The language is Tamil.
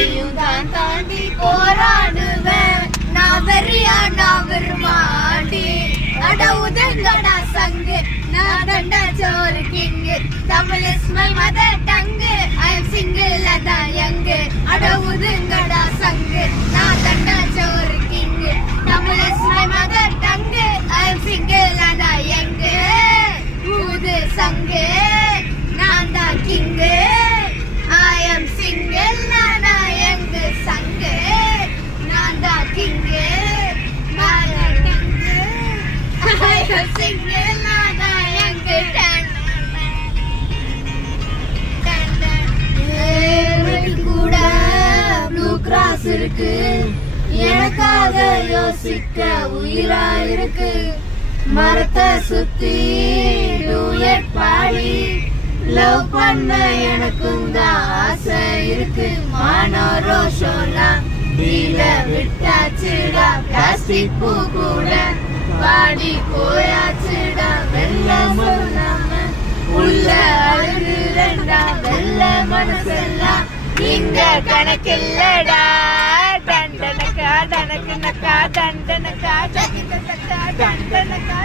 அதையும் தான் தாண்டி போராடுவேன். நான் வெறியா நான் விரும்பாண்டி அட உதங்கடா சங்கு நான் தண்டா சோறு king. Tamil is my mother tongue. I am single அதான் யங்கு. அட உதங்கடா சங்கு நான் தண்டா சோறு king. Tamil is my mother tongue. I am single அதான் யங்கு. ஊது சங்கு நான் தான் கிங்கு. ஐ எம் சிங்கிள் நான் யங்கு. சங்கு நான் தான் கிங்கு. நான் தான் கிங்கு. ஐ எம் சிங்கிள் நான் யங்கு. கூட ப்ளூ கிராஸ் இருக்கு. எனக்காக யோசிக்க உயிரா இருக்கு. மரத்தை சுத்தி டூயட் பாடி லவ் பண்ண எனக்கும் தான் ஆசை இருக்கு. மானோ ரோஷோலாம் வீல விட்டாச்சுடா. பிளாஸ்டிக் பூ கூட பாடி போயாச்சுடா. வெள்ள சொல்லாம உள்ள அழுகுறண்டா. வெள்ள மனசெல்லாம் இங்க கணக்கில்லடா. தண்டனக்கா தனக்கு நக்கா தண்டனக்கா தண்டனக்கா தண்டனக்கா